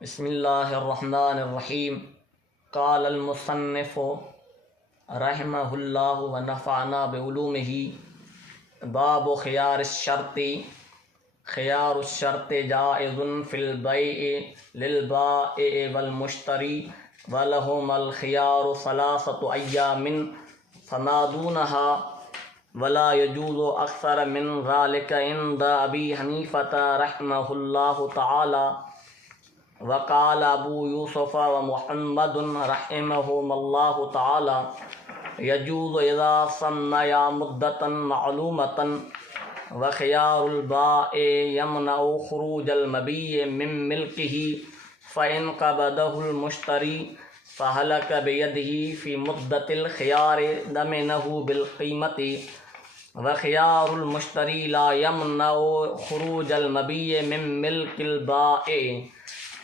بسم اللہ الرحمن الرحیم قال المصنف رحمہ اللہ ونفعنا بعلومہ باب خیار الشرط خیار الشرط جائز فی البیع للبائع والمشتری ولہما الخیار ثلاثة ایام فما دونها ولا يجوز اکثر من ذلك عند ابی حنیفة رحمہ اللہ تعالی وقال ابو یوسف ومحمد رحمهم اللہ تعالی یجوز اذا سمیا مدتا معلومتا وخیار البائع یمنع خروج المبیع من ملکه فإن قبضه المشتری فهلك بيده في مدة الخيار ضمنه بالقيمة وخيار المشتري لا يمنع خروج المبيع من ملك البائع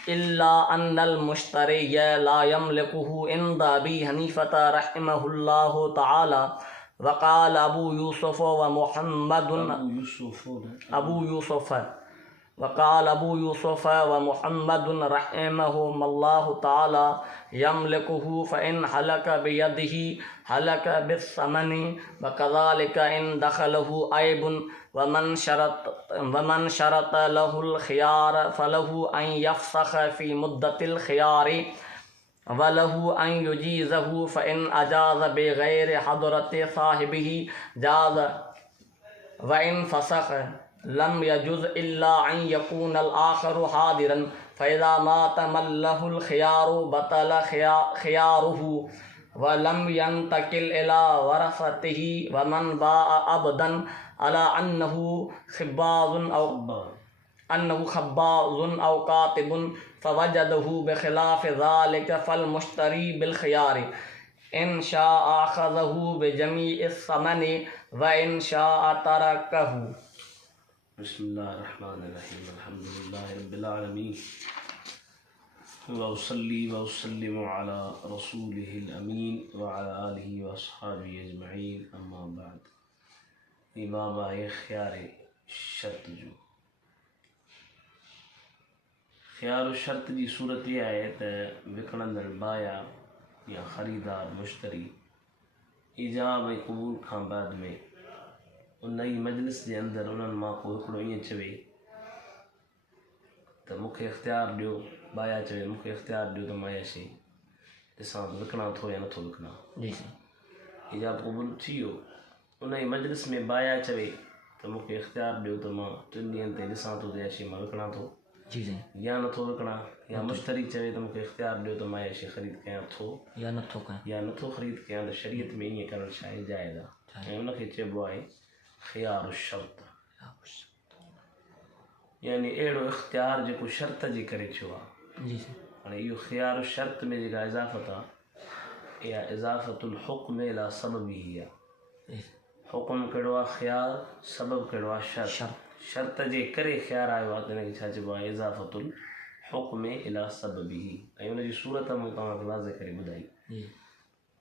إلا أن المشتري لا يملكه عند أبي حنيفة رحمه الله تعالى وقال أبو يوسف ومحمد وقال أبو يوسف ومحمد رحمهم الله تعالى يملكه فإن هلك بيده هلك بالثمن وكذلك إن دخله عيب ومن شرط له الخيار فله أن يفسخ في مدة الخيار وله أن يجيزه فإن أجاز بغير حضرة صاحبه جاز وإن فسخ لم يجوز إلا أن يكون الآخر حاضرا فإذا مات من له الخيار بطل خياره ولم ينتقل إلى ورثته ومن باع عبدا على أنه خباز أو كاتب فوجده بخلاف ذلك فالمشتري بالخيار إن شاء أخذه بجميع الثمن وإن شاء تركه. بسم اللہ الرحمن الرحیم الحمد للہ رب العالمین وأصلي وأسلم على رسوله الأمين وعلى آله وأصحابه أجمعين اما بعد. امام آئے خیار شرط جو خیار شرط جی صورت یہ ہے تو وکڑندڑ بایا یا خریدار مشتری ایجاب ऐं قبول کھان بعد میں ان نئی مجلس کے اندر انہوں ماں کو ہکڑو یہ چوے تو مکھے اختیار ڈیو بایا چوے مکھے اختیار ڈیو تو مایا شی ڈساں وکنا تھو یا نتھو وکنا ایجاب قبول تھیو ان مجلس میں بایا چوے تو مکھے اختیار ڈیو تو ماں 3 ڈینہن تے ڈساں تو یا شی ماں وکنا تھو یا نتھو وکنا یا مشتری چوے تو مکھے اختیار ڈیو تو مایا شی خرید کیاں تھو یا نتھو خرید کیاں تو شریعت میں یہ کرن شاید جائز ہے ان کے چیبو ہے خیار الشرط یعنی اہڑو اختیار جو شرط جی کرے چھو ہے یہ خیار الشرط میں جگہ اضافت ہے یا اضافت الحکم الى سبب ہی ہے حکم کڑوا خیار سبب کڑوا شرط شرط جے کرے خیار آئے وقت انہیں چھا چبا اضافت الحکم الى سبب ہی انہیں جی صورت ہم تمام واضح کرے بدائی.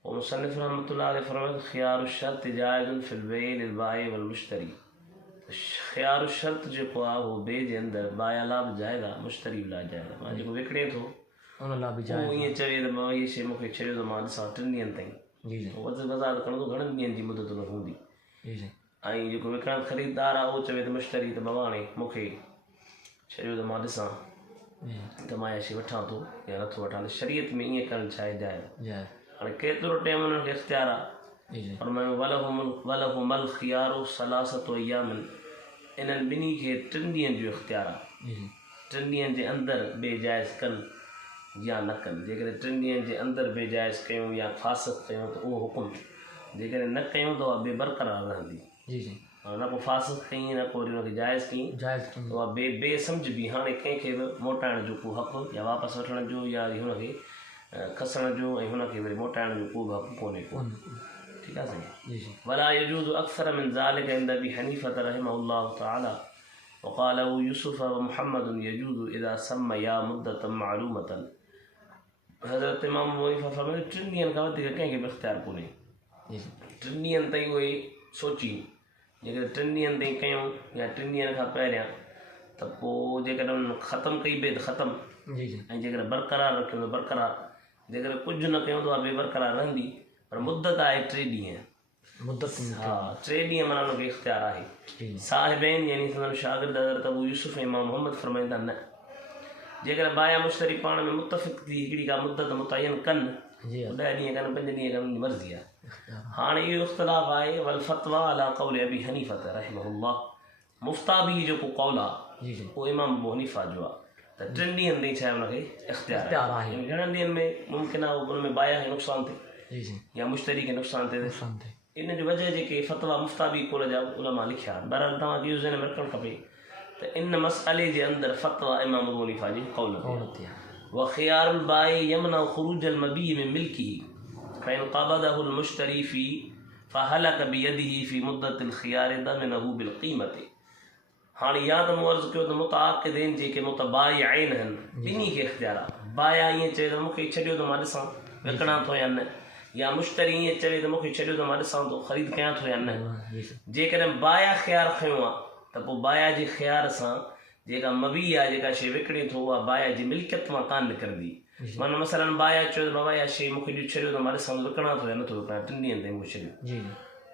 ومصنف رحمۃ اللہ علیہ فرمائے خیار الشرط جائز فی البیع للبائع والمشتری. خیار الشرط جو کو وہ بے جے اندر بایا لا بھی جائے گا مشتری بھی لا جائے گا ماں جو وکڑے تو وہ یہ چوے تو ماں یہ شے مکھے چھڑیو تو ماں ڈساں 3 ڈینہن تائیں وضاحت کرن تو گھڻن ڈینہن جی مدت نہ ہوندی ऐं जेको विकिणण ख़रीदार आहे उहो चवे त मुश्तरी त बाबा हाणे मूंखे छॾियो त मां ॾिसां त मां इहा शइ वठां थो या नथो वठां. शरीयत में ईअं करणु छा आहे जाइज़. हाणे केतिरो टाइम उन्हनि खे इख़्तियार आहे फरमायो वलहुमल ख़ियारु सलासतु अय्यामिन इन्हनि ॿिन्ही खे 3 ॾींहंनि जो इख़्तियार आहे. 3 ॾींहंनि जे अंदरि बेजाइज़ कनि या न कनि. जेकॾहिं 3 ॾींहंनि जे अंदरि बेजाइज़ कयूं या फासिक़ कयूं त उहो हुकुम जेकॾहिं न कयूं त उहा बेबरक़रार रहंदी. न को फासिक़ कई न को वरी हुनखे जाइज़ कई उहा बे सम्झ बि हाणे कंहिंखे बि मोटाइण जो को हक़ु या वापसि वठण जो या हुनखे खसण जो ऐं हुनखे वरी मोटाइण जो को बि हक़ु कोन्हे को. ठीकु आहे साईं. वला यजूज़ अक्सर मिन ज़ालिक इंद अबी हनीफ़त रहमहुल्लाह तआला वक़ाल अबू यूसुफ वमुहम्मद यजूज़ इज़ा सम्मया मुद्दतन मालूमतन. हज़रत इमाम अबू हनीफ़ा फरमायो 3 ॾींहंनि खां वधीक कंहिंखे बि इख़्तियार कोन्हे. 3 ॾींहंनि ताईं उहे सोची जेकॾहिं 3 ॾींहंनि ताईं कयूं या 3 ॾींहंनि खां पहिरियां त पोइ जेकॾहिं उन ख़तमु कई बि त ख़तमु जी जी ऐं जेकॾहिं बरक़रार रखियो त बरक़रार जेकॾहिं कुझु न कयूं त उहा बेबरक़रार रहंदी पर मुदत आहे 3 ॾींहं मुद्दत हा 3 ॾींहं माना हुनखे इख़्तियार आहे जी साहिबैन यानी संदन शागिर्द हज़रत अबू यूसुफ ऐं इमाम मोहम्मद फरमाईंदा न जेकॾहिं बाया मुश्तरी पाण में मुतफ़िक़ थी हिकिड़ी का मुदत मुतयन कनि जी 10 ॾींहं कनि 5 ॾींहं कनि उनजी मर्ज़ी आहे हाणे इहो इख़्तिलाफ़ आहे वल फतवा अला क़ौल अबी हनीफ़त रहमहुल्लाह मुफ्ताबी जेको कौल आहे जी जी उहो इमाम अबू हनीफ़ा जो आहे त 3 ॾींहंनि ताईं छा आहे हुनखे इख़्तियार इख़्तियार आहे आहे घणनि ॾींहंनि में मुमकिन आहे हुन में बाया खे नुक़सानु थिए जी जी या मुश्तरी खे नुक़सानु थिए नुक़सान थिए इन जी वजह जेके फतवा मुफ्ताबी कौल जा उलमा लिखिया आहिनि बहरहाल तव्हांखे इहो ज़हन में रखणु खपे त इन मसइले जे अंदरि फतवा इमाम अबू हनीफ़ा जी कौल ते कौन थी وخيار البائع يمنع خروج المبيع من ملكه فإن قبضه المشتري فيه فهلك بيده في مدة الخيار ضمنه بالقيمة हाणे या त मूं अर्ज़ु कयो त मुतआक़िदीन जेके मुतबाइआइन आहिनि ॿिन्ही खे इख़्तियार आहे बाया ईअं चए त मूंखे छॾियो त मां ॾिसां विकिणां थो या न या मुश्तरी ईअं चवे त मूंखे छॾियो त मां ॾिसां थो ख़रीद कयां थो या न जेकॾहिं बाया ख़्यार खयों आहे त पोइ बाया जे ख़्यार सां जेका मबी आहे जेका शइ विकिणे थो उहा बाया जी मिल्कियत मां कान निकिरंदी माना मसलन बाया चयो त बाबा इहा शइ मूंखे ॾियो छॾियो त मां ॾिसां थो विकिणां थो या नथो विकिणां 3 ॾींहंनि ताईं मूंखे छॾियो जी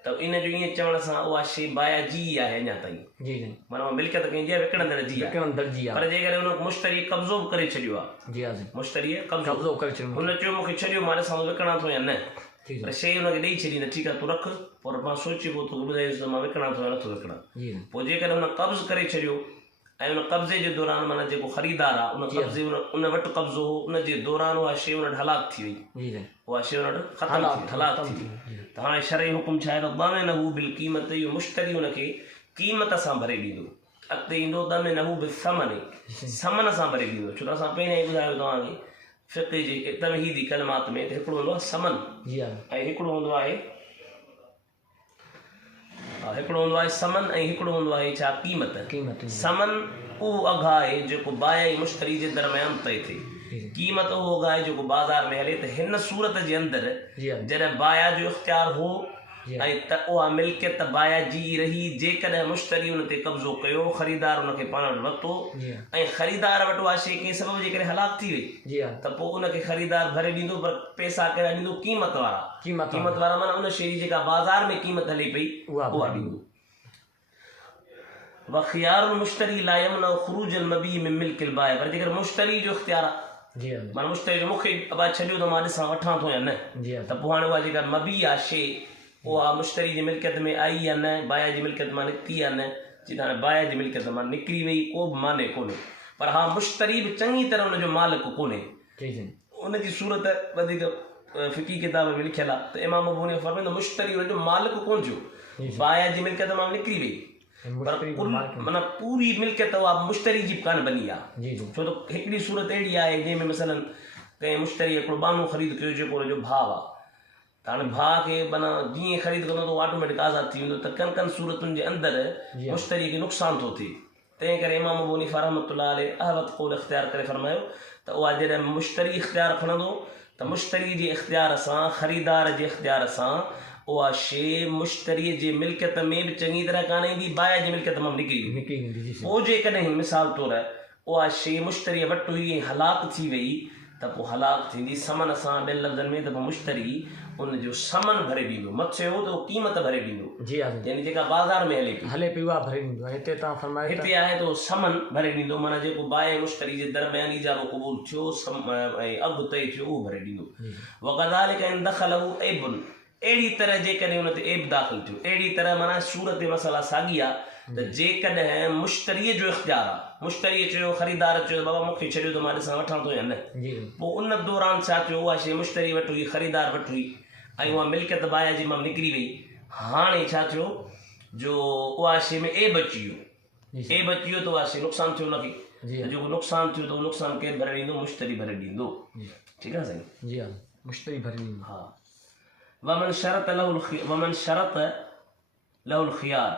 त इन जो ईअं चवण सां उहा शइ बाया जी आहे अञा ताईं जी जी माना उहा मिल्कियत कंहिंजी आहे विकिणंदड़ जी आहे विकिणंदड़ जी आहे पर जेकॾहिं हुन मुश्तरी कब्ज़ो बि करे छॾियो आहे जी जी मुश्तरीअ कब्ज़ो कब्ज़ो करे छॾियो हुन चयो मूंखे छॾियो मां ॾिसां थो विकिणां थो या न जी पर शइ हुनखे ॾेई छॾी त ठीकु आहे तूं रख पोइ मां सोचे पोइ तोखे ॿुधाईंसि त मां विकिणां थो या नथो विकिणां जी पोइ जेकॾहिं हुन कब्ज़ करे छॾियो ऐं उन कब्ज़े जे दौरान माना जेको ख़रीदार आहे उन कब्ज़े उन वटि कब्ज़ो हो उन जे दौरान उहा शइ उन वटि हलाक थी वई जी जी उहा शइ उन वटि ख़तमु थी हलाक थी वई त हाणे शरई हुकुम छा आहे त दमे न हू बिल क़ीमत इहो मुश्तरी हुनखे क़ीमत सां भरे ॾींदो अॻिते ईंदो दमे न हू बिल समन सां भरे ॾींदो छो त असां पहिरियों ई ॿुधायो तव्हांखे फ़िक़े जे तमहीदी कलमात में त हिकिड़ो हूंदो आहे समन जी ऐं हिकिड़ो हूंदो आहे हिकिड़ो हूंदो आहे समन ऐं हिकिड़ो हूंदो आहे छा क़ीमत क़ीमत समन उहो अघु आहे जेको बाया ऐं मुश्तरी जे दरमियान तय थिए क़ीमत उहो अघु आहे जेको बाज़ार में हले त हिन सूरत जे अंदरि जी जॾहिं बाया जो इख़्तियार हो ऐं त उहा मिल्कियत बाया जी रही जेकॾहिं मुश्तरी हुन ते कब्ज़ो कयो ख़रीदार हुनखे पाण वटि वरितो जी ऐं ख़रीदार वटि उहा शइ कंहिं सबब जे करे हलाक थी वई जी त पोइ उनखे ख़रीदार भरे ॾींदो पर पैसा कहिड़ा ॾींदो क़ीमत वारा माना उन शइ जी जेका बाज़ार में क़ीमत हले पई उहा ॾींदो वख़ियार मुश्तरी ला यमना ख़ुरूज अलमबी मिन मिल्क अलबाय पर जेकर मुश्तरी जो इख़्तियार आहे जी माना मुश्तरी जो मूंखे अबा छॾियो त मां ॾिसां वठां थो या न जी त पोइ हाणे उहा जेका मबी आहे शइ उहा मुश्तरी जी मिल्कियत में आई या न बाया जी मिल्कियत मां निकिती या न जीअं हाणे बाया जी मिल्कियत मां निकिरी वई को बि माने कोन्हे पर हा मुश्तरी बि चङी तरह हुनजो मालिक कोन्हे जी जी उनजी सूरत वधीक फ़िकी किताब में लिखियल आहे त इमाम अबू हनीफ़ा फरमाईंदो मुश्तरी हुनजो मालिक कोन थियो बाया जी मिल्कियत मां निकिरी वई पर माना पूरी मिल्कियत उहा मुश्तरी जी कान बनी आहे जी जी छो त हिकिड़ी सूरत अहिड़ी आहे जंहिंमें मसलन कंहिं मुश्तरी हिकिड़ो बानो ख़रीद कयो जेको हुनजो भाउ आहे त हाणे भाउ खे माना जीअं ख़रीद कंदो त उहो ऑटोमेटिक आज़ादु थी वेंदो त कनि सूरतुनि जे अंदरि मुश्तरी खे नुक़सानु थो थिए तंहिं करे इमाम अबू हनीफ़ा रहमतुल्लाह अलैहि अहवत क़ौल इख़्तियार करे फरमायो त उहा जॾहिं मुश्तरी इख़्तियार खणंदो त मुश्तरी जे इख़्तियार सां ख़रीदार जे इख़्तियार सां उहा शइ मुश्तरीअ जे मिल्कियत में बि चङी तरह कान ईंदी बाया जी मिल्कियत मां निकिरी वेंदी पोइ जेकॾहिं मिसाल तौरु उहा शइ मुश्तरीअ वटि हुई ऐं हलाक थी वई त पोइ हलाक थींदी समन सां ॿियनि लफ़्ज़नि में त पोइ मुश्तरी उनजो समन भरे ॾींदो मथे हो त उहो क़ीमत भरे ॾींदो जी यानी जेका बाज़ार में हले पई उहा भरे ॾींदो हिते तव्हां फरमायो हिते आहे त समन भरे ॾींदो माना जेको बाए मुश्तरी जे दरमियान इजाबो क़बूल थियो ऐं अघु तय थियो उहो भरे ॾींदो वक़दालिक इन दख़लहु ऐबुन अहिड़ी तरह जेकॾहिं हुन ते ऐब दाख़िल थियो अहिड़ी तरह माना सूरत मसला साॻी आहे त जेकॾहिं मुश्तरीअ जो इख़्तियार आहे मुश्तरीअ चयो ख़रीदार चयो बाबा मूंखे छॾियो त मां ॾिसां वठां थो या न पोइ उन दौरान छा थियो उहा शइ मुश्तरी वटि हुई ख़रीदार वटि हुई ऐं उहा मिल्कियत बाया जी मां निकिरी वई हाणे छा थियो जो उहा शइ में ऐब अची वियो त उहा शइ नुक़सानु थियो हुनखे जेको नुक़सानु थियो त उहो नुक़सानु केरु भरे ॾींदो मुश्तरी भरे ॾींदो ठीकु आहे साईं जी हा मुश्तरी भरे ॾींदो हा वमन शरत लहुल ख़ियार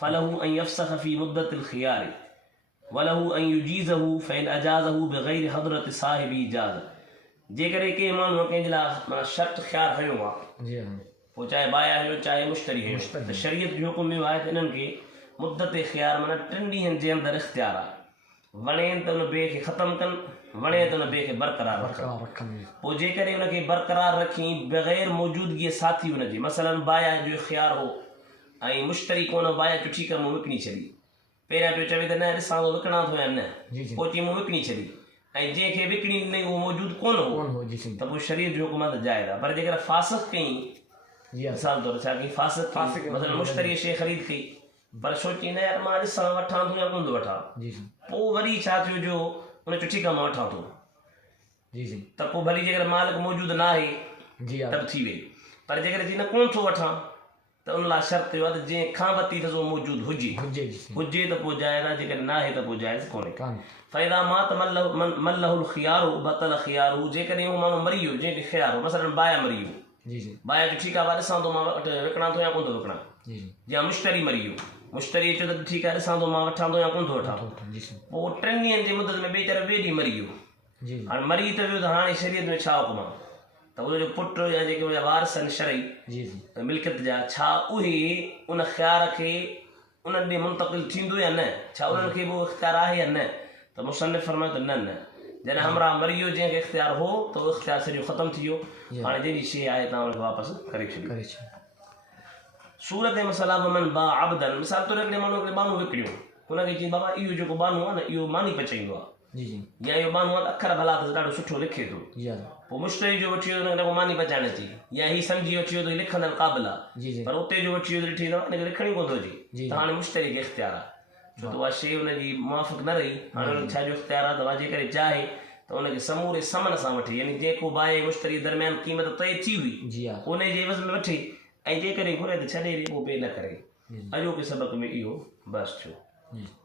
फलहु अन यफ़्सख़ फी मुद्दतिल ख़ियार वलहु अन युजीज़हु फ़इन अजाज़हु बग़ैर हज़रत साहिबी इजाज़ जेकॾहिं कंहिं माण्हूअ कंहिंजे लाइ माना शर्त ख़्यार हयो आहे जी पोइ चाहे बाया हुयो चाहे मुश्तरी हुयो त शरीयत जो हुकुम इहो आहे त इन्हनि खे मुद्दत ख़्यार माना 3 ॾींहंनि जे अंदरि इख़्तियार आहे वणे त उन ॿिए खे ख़तमु कनि, वणे त उन ॿिए खे बरक़रार रखनि। बरक़रार रखनि। पोइ जेकॾहिं उनखे बरक़रार रखी बग़ैर मौजूदगीअ साथी हुनजे, मसलन बाया जो इख़्तियार हो ऐं मुश्तरी कोन, बाया जो ठीकु आहे मूं विकिणी छॾी, पहिरियां पियो चवे त न ॾिसां थो विकिणां थो या न, पोइ चई मूं विकिणी छॾी, ऐं जंहिंखे विकिणी ॾिनई उहो मौजूदु कोन हो त पोइ शरीअत जो हुकुम त जाइज़ आहे। पर जेकर फासिक़ कई, मिसाल तौरु छा कई, फासिक़ मतिलबु मुश्तरी शइ ख़रीद कई पर सोची न यार मां ॾिसां वठां थो या कोन थो वठां, पोइ वरी छा थियो जो उन चयो ठीकु आहे मां वठां थो, त पोइ भली जेकर मालिक मौजूदु न आहे त बि थी वई। पर जेकर चई न कोन थो वठां त उन लाइ शर्त इहो आहे त जंहिंखां वरिती अथसि उहो मौजूदु हुजे त पोइ जाइज़ आहे, जेकर न आहे त पोइ जाइज़ कोन्हे। फ़ाइदा मां त मल्लहुल ख़ियारु बतल ख़ियारु, जेकॾहिं उहो माण्हू मरी वियो जंहिंखे ख़ियारु हो, मसलन बाया मरी वियो, बाया जो ठीकु आहे ॾिसां थो मां विकिणां थो या कोन थो विकिणां, या मुश्तरी मरी वियो, मुश्तरी चयो त ठीकु आहे ॾिसां थो मां वठां थो या कोन थो वठां, पोइ 3 ॾींहंनि जे मुदत में ॿिए तरह ॿिए ॾींहुं मरी वियो, हाणे मरी त वियो त हाणे शरीयत में छा हुकुम आहे त उनजो पुटु या जेके उनजा वारिस आहिनि शरई मिल्कियत जा, छा उहे उन ख़्यार खे उन्हनि ॾे मुंतक़िल थींदो या न, छा उन्हनि खे बि इख़्तियार आहे या न, त मुसन्निफ़ फरमायो त न जॾहिं हमरा मरी वियो जंहिंखे इख़्तियार हो त उहो इख़्तियार सॼो ख़तमु थी वियो, हाणे जहिड़ी शइ आहे तव्हां उनखे वापसि करे छॾियो। सूरत मसला मन बा आबदन, मिसाल तौरु हिकिड़े माण्हू हिकिड़े बानू विकिणियो, हुनखे चई बाबा इहो जेको बानू आहे न इहो मानी पचाईंदो आहे, या इहो बानू आहे त अखर भला अथसि ॾाढो सुठो लिखे थो, पोइ मुश्तरी जो वठी वियो हुनखे मानी पचाइण अचे, या हीअ सम्झी वठी वियो त लिखंदड़ क़ाबिल आहे, पर उते जो वठी वियो त ॾिठी हिनखे लिखणी कोन थो अचे, त हाणे मुश्तरी खे इख़्तियार आहे, छो त उहा शइ हुनजी मुवाफ़िक़ न रही, हाणे हुनखे छा जो इख़्तियार आहे त उहा जेकॾहिं चाहे त उनखे समूरे समन सां वठे, यानी जेको बाए मुश्तरी दरमियान क़ीमत तय थी हुई उनजे एवज़ में वठे, ऐं जेकॾहिं घुरे त छॾे ॾे, पोइ पे न करे। अॼोके सबक़ में इहो बसि थियो।